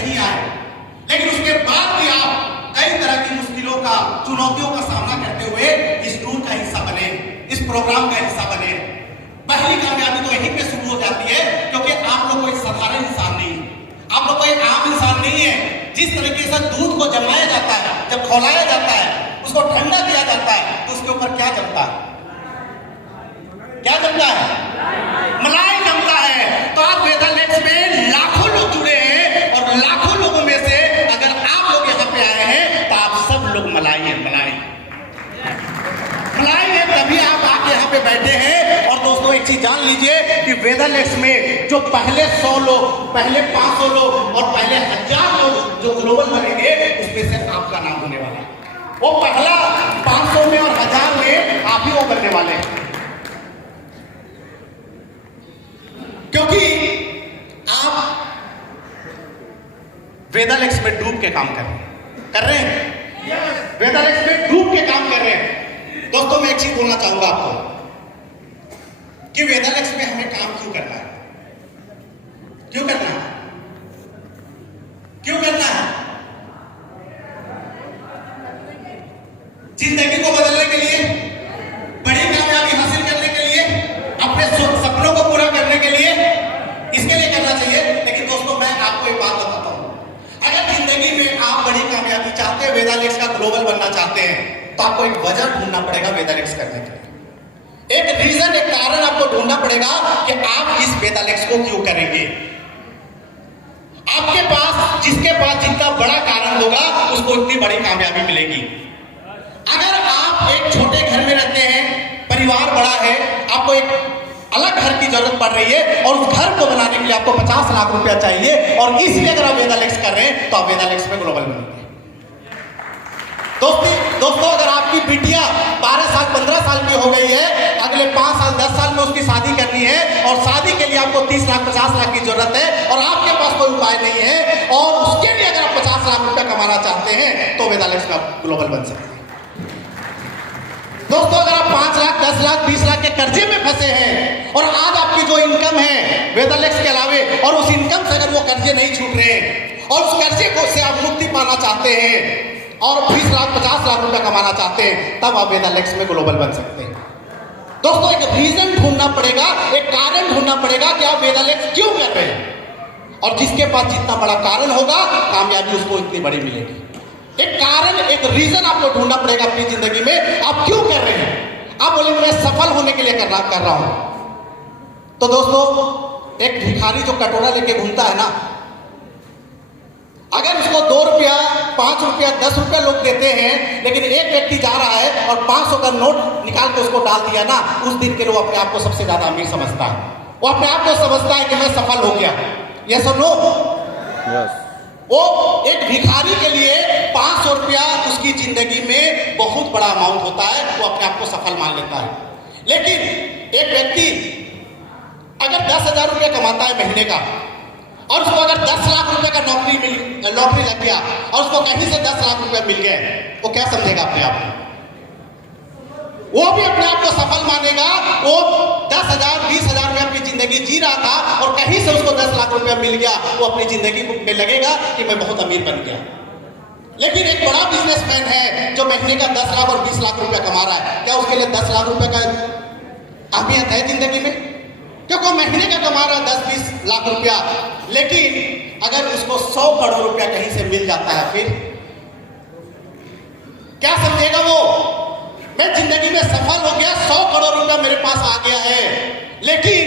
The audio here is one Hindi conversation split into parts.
नहीं आए, लेकिन उसके बाद भी आप कई तरह की मुश्किलों का, चुनौतियों का सामना करते हुए इस टूर का हिस्सा बने, इस प्रोग्राम का हिस्सा बने। पहली कामयाबी तो यहीं पे शुरू हो जाती है, क्योंकि आप लोग कोई साधारण इंसान नहीं है, आप लोग कोई आम इंसान नहीं है। जिस तरीके से दूध को जमाया जाता है, जब खौलाया जाता है, उसको ठंडा किया जाता है, तो उसके ऊपर क्या जमता है? क्या जमता है? मलाई जमता है। तो आप वेदालेक्स में लाखों लोग जुड़े हैं, और लाखों लोगों में से अगर आप लोग यहाँ पे आए हैं, तो आप सब लोग मलाई है, मलाई है। तभी आप आके यहाँ पे बैठे हैं। और दोस्तों एक चीज जान लीजिए कि वेदालेक्स में जो पहले 100 लोग, पहले 500 लोग और पहले 1000 लोग जो ग्लोबल बनेंगे, उसमें से आपका नाम होने वाला है। वो पहला 500 में और 1000 में आप ही वो बनने वाले हैं, क्योंकि आप वेदालेक्स में डूब के काम कर रहे हैं, वेदालेक्स में डूब के काम कर रहे हैं। दोस्तों मैं एक चीज बोलना चाहूंगा आपको कि वेदालेक्स में हमें काम क्यों करना है, क्यों करना है, क्यों करना है? जिंदगी को बदलने के लिए, बड़ी कामयाबी हासिल करने के लिए, अपने सपनों को पूरा करने के लिए, इसके लिए करना चाहिए। लेकिन दोस्तों मैं आपको एक बात बताता हूं, अगर जिंदगी में आप बड़ी कामयाबी चाहते हैं, वेदालेक्स का ग्लोबल बनना चाहते हैं, तो आपको एक वजह ढूंढना पड़ेगा वेदालेक्स करने के लिए। एक रीजन, एक कारण आपको ढूंढना पड़ेगा कि आप इस वेदालेक्स को क्यों करेंगे। आपके पास, जिसके पास जितना बड़ा कारण होगा, उसको उतनी बड़ी कामयाबी मिलेगी। अगर आप एक छोटे घर में रहते हैं, परिवार बड़ा है, आपको एक अलग घर की जरूरत पड़ रही है, और उस घर को बनाने के लिए आपको 50 लाख रुपया चाहिए, और इसलिए अगर आप वेदालेक्स कर रहे हैं, तो आप वेदालेक्स में ग्लोबल बनेंगे। दोस्तों अगर आपकी बिटिया 12 साल 15 साल की हो गई है, अगले 5 साल 10 साल में उसकी शादी करनी है, और शादी के लिए आपको 30 लाख 50 लाख की जरूरत है, और आपके पास कोई उपाय नहीं है, और उसके लिए अगर आप 50 लाख रुपया कमाना चाहते हैं, तो वेदालेक्स में आप ग्लोबल बन सकते हैं। दोस्तों अगर आप 5 लाख 10 लाख 20 लाख के कर्जे में फंसे हैं, और आज आपकी जो इनकम है वेदालेक्स के अलावे, और उस इनकम से अगर वो कर्जे नहीं छूट रहे हैं, और उस कर्जे को से आप मुक्ति पाना चाहते हैं, और 20 लाख 50 लाख रुपया कमाना चाहते हैं, तब आप वेदालेक्स में ग्लोबल बन सकते हैं। दोस्तों एक रीजन ढूंढना पड़ेगा, एक कारण ढूंढना पड़ेगा कि आप वेदालेक्स क्यों कर रहे हैं, और जिसके पास जितना बड़ा कारण होगा, कामयाबी उसको इतनी बड़ी मिलेगी। एक कारण, एक रीजन आपको ढूंढना पड़ेगा अपनी जिंदगी में, आप क्यों कर रहे हैं। आप बोलेंगे मैं सफल होने के लिए कर रहा हूं। तो दोस्तों एक भिखारी जो कटोरा लेके घूमता है ना, अगर उसको 2 रुपया 5 रुपया 10 रुपया लोग देते हैं, लेकिन एक व्यक्ति जा रहा है और 500 का नोट निकाल के उसको डाल दिया ना, उस दिन के लिए वो अपने आप को सबसे ज्यादा अमीर समझता है। वो अपने आप को समझता है कि मैं सफल हो गया। ये सुनो, वो एक भिखारी के लिए 500 रुपया उसकी जिंदगी में बहुत बड़ा अमाउंट होता है, वो अपने आप को सफल मान लेता है। लेकिन एक व्यक्ति अगर 10,000 रुपया कमाता है महीने का, और उसको अगर 10 लाख रुपए का लॉटरी लग गया, और उसको कहीं से 10 लाख रुपए मिल गए, वो क्या समझेगा अपने आप को? वो भी अपने आप को सफल मानेगा। वो 10,000 20,000 रुपए अपनी जिंदगी जी रहा था, और कहीं से उसको 10 लाख रुपया मिल गया, वो अपनी जिंदगी में लगेगा कि मैं बहुत अमीर बन गया। लेकिन एक बड़ा बिजनेसमैन है जो महीने का 10 लाख और 20 लाख रुपया कमा रहा है, क्या उसके लिए 10 लाख रुपए का अहमियत है जिंदगी में? क्योंकि महीने का कमा रहा है 10-20 लाख रुपया, लेकिन अगर उसको 100 करोड़ रुपया कहीं से मिल जाता है, फिर क्या समझेगा वो? मैं जिंदगी में सफल हो गया, 100 करोड़ रुपया मेरे पास आ गया है। लेकिन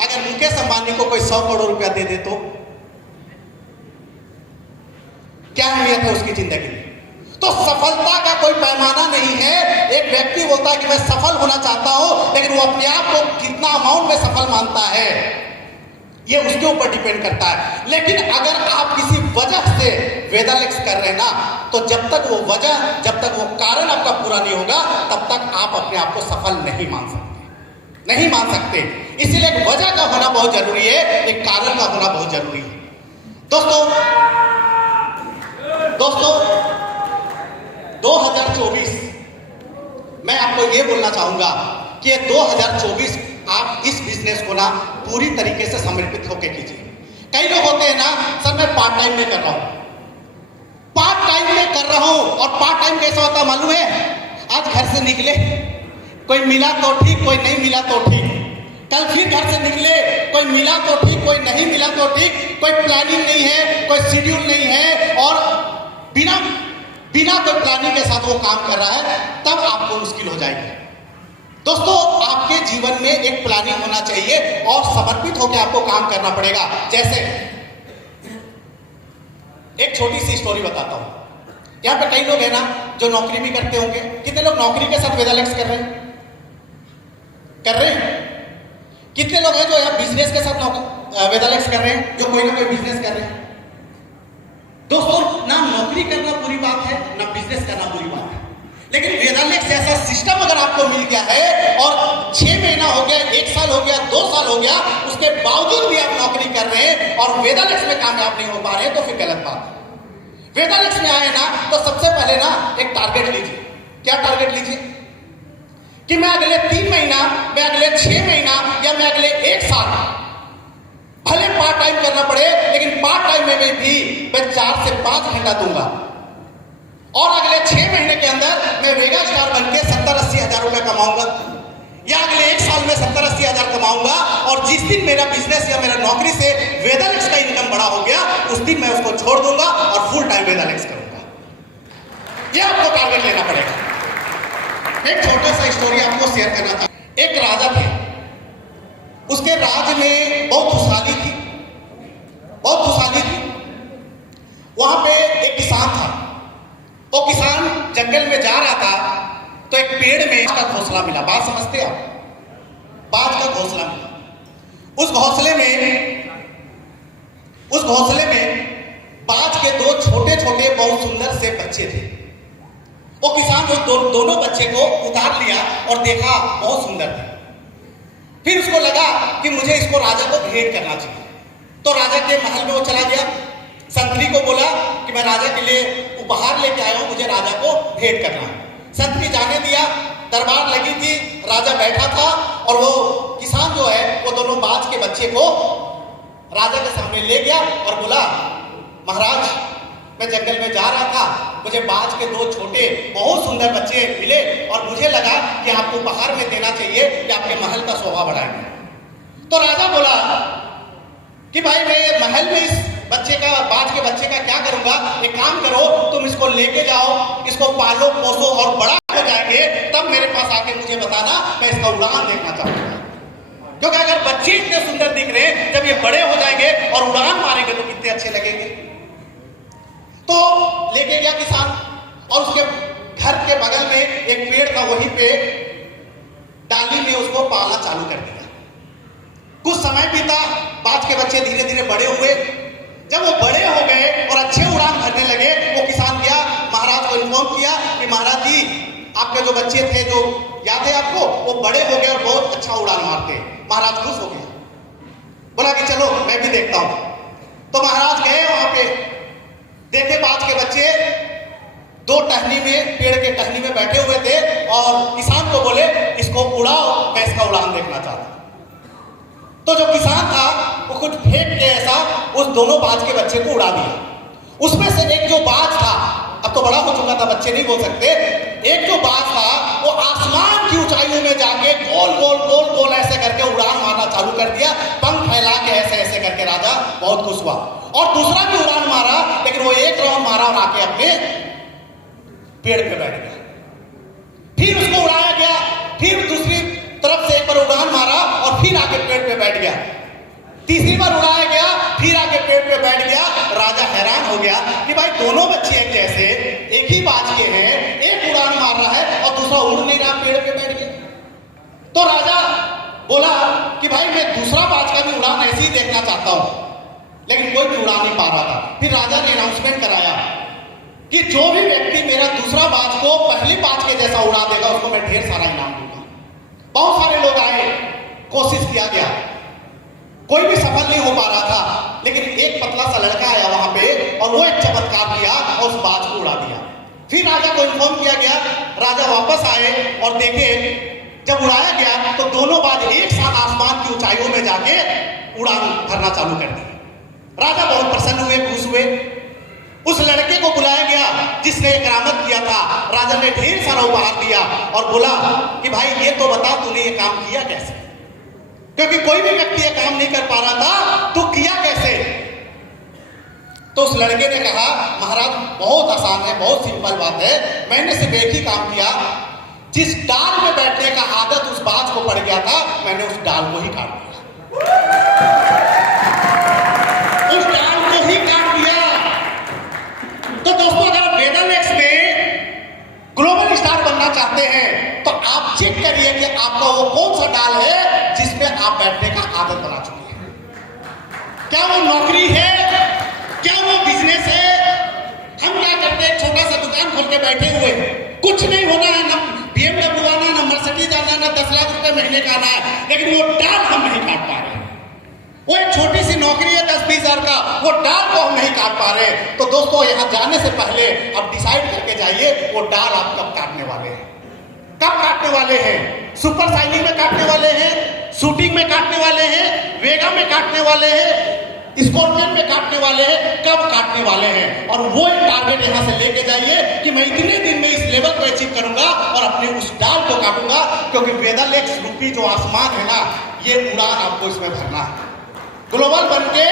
अगर मुकेश अंबानी को कोई 100 करोड़ रुपया दे दे, तो क्या अहमियत है उसकी जिंदगी में? तो सफलता का कोई पैमाना नहीं है। एक व्यक्ति बोलता है कि मैं सफल होना चाहता हूं, लेकिन वो अपने आप को कितना अमाउंट में सफल मानता है, ये उसके ऊपर डिपेंड करता है। लेकिन अगर आप किसी वजह से वेदालेक्स कर रहे हैं ना, तो जब तक वो वजह, जब तक वो कारण आपका पूरा नहीं होगा, तब तक आप अपने आप को सफल नहीं मान सकते, नहीं मान सकते। इसलिए एक वजह का होना बहुत जरूरी है, एक कारण का होना बहुत जरूरी है। दोस्तों 2024 मैं आपको ये बोलना चाहूंगा कि ये 2024 आप इस बिजनेस को ना पूरी तरीके से समर्पित होकर कीजिए। कई लोग होते हैं ना, सर मैं पार्ट टाइम में कर रहा हूं, पार्ट टाइम में कर रहा हूं। और पार्ट टाइम कैसा होता मालूम है? आज घर से निकले, कोई मिला तो ठीक, कोई नहीं मिला तो ठीक, कल फिर घर से निकले, कोई मिला तो ठीक, कोई नहीं मिला तो ठीक, कोई प्लानिंग नहीं है, कोई शेड्यूल नहीं है, और बिना कोई प्लानिंग के साथ वो काम कर रहा है, तब आपको मुश्किल हो जाएगी। दोस्तों, आपके जीवन में एक प्लानिंग होना चाहिए और समर्पित होकर आपको काम करना पड़ेगा। जैसे एक छोटी सी स्टोरी बताता हूं। यहां पे कई लोग हैं ना जो नौकरी भी करते होंगे। कितने लोग नौकरी के साथ वेदालेक्स कर रहे हैं? कितने लोग हैं जो यहाँ बिजनेस के साथ वेदालेक्स कर रहे हैं, जो कोई ना कोई बिजनेस कर रहे हैं? दोस्तों, ना नौकरी करना बुरी बात है, ना बिजनेस करना बुरी बात है, लेकिन वेदालेक्स जैसा सिस्टम अगर आपको मिल गया है और 6 महीना हो गया, 1 साल हो गया, 2 साल हो गया, उसके बावजूद भी आप नौकरी कर रहे हैं और वेदालेक्स में कामयाब नहीं हो पा रहे हैं, तो फिर गलत बात है। वेदालेक्स में आए ना तो सबसे पहले ना एक टारगेट लीजिए। क्या टारगेट लीजिए? कि मैं अगले 3 महीना, मैं अगले 6 महीना, या मैं अगले 1 साल भले पार्ट टाइम करना पड़े, लेकिन पार्ट टाइम में भी मैं 4 से 5 घंटा दूंगा, और अगले 6 महीने के अंदर मैं मेगा स्टार बनके 70-80 हजार रुपए कमाऊंगा, या अगले 1 साल में 70-80 हजार कमाऊंगा, और जिस दिन मेरा बिजनेस या मेरा नौकरी से वेदालेक्स का इनकम बड़ा हो गया, उस दिन मैं उसको छोड़ दूंगा और फुल टाइम वेदालेक्स करूंगा। यह आपको टारगेट लेना पड़ेगा। एक छोटा सा स्टोरी आपको शेयर करना था। एक राजा थे, उसके राज में बहुत खुशहाली थी, बहुत खुशहाली थी। वहां पे एक किसान था। वो किसान जंगल में जा रहा था तो एक पेड़ में उसका घोंसला मिला। बात समझते आप? बाज का घोंसला मिला। उस घोंसले में बाज के 2 छोटे छोटे बहुत सुंदर से बच्चे थे। वो किसान उस दोनों बच्चे को उतार लिया और देखा बहुत सुंदर थे। फिर उसको लगा कि मुझे इसको राजा को भेंट करना चाहिए, तो राजा के महल में वो चला गया। संतरी को बोला कि मैं राजा के लिए उपहार लेके आया हूं, मुझे राजा को भेंट करना है। संतरी जाने दिया, दरबार लगी थी, राजा बैठा था, और वो किसान जो है वो दोनों बाज के बच्चे को राजा के सामने ले गया और बोला, महाराज मैं जंगल में जा रहा था, मुझे बाज के 2 छोटे बहुत सुंदर बच्चे मिले और मुझे लगा कि आपको उपहार में देना चाहिए कि आपके महल का शोभा बढ़ाएंगे। तो राजा बोला कि भाई मैं महल में इस बाज के बच्चे का क्या करूंगा, एक काम करो, तुम इसको लेके जाओ, इसको पालो पोसो और बड़ा हो जाएंगे, तब मेरे पास आके मुझे बताना, मैं इसका उड़ान देखना चाहूंगा। क्योंकि अगर बच्चे इतने सुंदर दिख रहे हैं, जब ये बड़े हो जाएंगे और उड़ान मारेंगे तो कितने अच्छे लगेंगे। तो लेके गया किसान, और उसके घर के बगल में एक पेड़ था, वहीं पे डाली में उसको पालना चालू कर दिया। कुछ समय बीता, बाज के बच्चे धीरे धीरे बड़े हुए। जब वो बड़े हो गए और अच्छे उड़ान भरने लगे, वो किसान गया महाराज को इन्फॉर्म किया कि महाराज जी आपके जो बच्चे थे, जो याद है आपको, वो बड़े हो गए और बहुत अच्छा उड़ान मारते। महाराज खुश हो गया, बोला कि चलो मैं भी देखता हूं। तो महाराज गए वहां पे, देखे बाज के बच्चे 2 टहनी में, पेड़ के टहनी में बैठे हुए थे, और किसान को बोले इसको उड़ाओ, मैं इसका उड़ान देखना चाहता हूं। तो जो किसान था वो कुछ फेंक के ऐसा उस दोनों बाज के बच्चे को उड़ा दिया। उसमें से एक जो बाज था, अब तो बड़ा हो चुका था, बच्चे नहीं बोल सकते, एक जो बाज था वो आसमान की ऊंचाइयों में जाके गोल गोल गोल गोल ऐसे करके उड़ान मारना चालू कर दिया, पंख फैला के ऐसे ऐसे करके। राजा बहुत खुश हुआ, और दूसरा भी उड़ान मारा, लेकिन वो एक राउंड मारा और आके अपने पेड़ पे बैठ गया। फिर उसको उड़ाया गया, फिर दूसरी तरफ से एक बार उड़ान मारा और फिर आके पेड़ पे बैठ गया। तीसरी बार उड़ाया गया, फिर आके पेड़ पे बैठ गया। राजा हैरान हो गया कि भाई दोनों बच्चे एक जैसे, एक ही बाज के हैं, एक उड़ान मार रहा है और दूसरा उड़ नहीं रहा, पेड़ पे बैठ गया। तो राजा बोला कि भाई मैं दूसरा बाज का भी उड़ान ऐसे ही देखना चाहता हूं, लेकिन कोई भी उड़ा नहीं पा रहा था। फिर राजा ने अनाउंसमेंट कराया कि जो भी व्यक्ति मेरा दूसरा बाज को पहली बाज के जैसा उड़ा देगा, उसको मैं ढेर सारा इनाम दूंगा। बहुत सारे लोग आए, कोशिश किया गया, कोई भी सफल नहीं हो पा रहा था, लेकिन एक पतला सा लड़का आया वहां पे और वो एक चमत्कार किया और उस बाज को उड़ा दिया। फिर राजा को इन्फॉर्म किया गया, राजा वापस आए और देखे जब उड़ाया गया तो दोनों बाज एक साथ आसमान की ऊंचाइयों में जाके उड़ान भरना चालू कर दी। राजा बहुत प्रसन्न हुए, खुश हुए। उस लड़के को बुलाया गया जिसने ये करामत किया था। राजा ने ढेर सारा उपहार दिया और बोला कि भाई ये तो बता तूने ये काम किया कैसे, क्योंकि कोई भी व्यक्ति ये काम नहीं कर पा रहा था, तू किया कैसे? तो उस लड़के ने कहा महाराज बहुत आसान है, बहुत सिंपल बात है, मैंने सिर्फ एक ही काम किया, जिस डाल में बैठने का आदत उस बाज को पड़ गया था, मैंने उस डाल को ही काट दिया, उस डाल को ही काट दिया। तो दोस्तों अगर वेदालेक्स में ग्लोबल स्टार बनना चाहते हैं तो आप चेक करिए कि आपका वो कौन सा डाल है जिसमें आप बैठने का आदत बना चुके हैं। क्या वो नौकरी है, क्या वो बिजनेस है? हम क्या करते हैं, छोटा सा दुकान खोल के बैठे हुए, कुछ नहीं होना है, ना BMW आना, ना मर्सिडीज आना, ना 10 लाख रुपए महीने का आना है, लेकिन वो डाल हम नहीं काट पा रहे। वो एक छोटी सी नौकरी है 10-20 हजार का, वो डाल को हम नहीं काट पा रहे। तो दोस्तों यहां जाने से पहले आप डिसाइड करके जाइए वो डाल आप कब काटने वाले हैं, कब काटने वाले हैं। सुपर साइनिंग में काटने वाले हैं, शूटिंग में काटने वाले हैं, वेगा में काटने वाले हैं, स्कॉर्पियन में काटने वाले हैं, कब काटने वाले हैं। और वो एक टारगेट यहां से लेके जाइए कि मैं इतने दिन में इस लेवल को अचीव करूंगा और अपने उस डाल को काटूंगा, क्योंकि वेदालेक्स रूपी जो आसमान है ना, ये उड़ान आपको इसमें भरना है, ग्लोबल बनके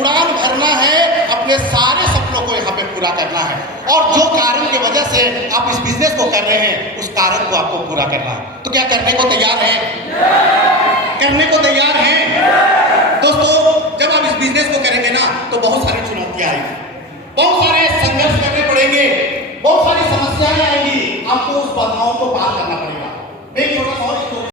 उड़ान भरना है, अपने सारे सपनों को यहाँ पे पूरा करना है। और जो कारण की वजह से आप इस बिजनेस को कर रहे हैं, उस कारण को आपको पूरा करना है। तो क्या करने को तैयार है?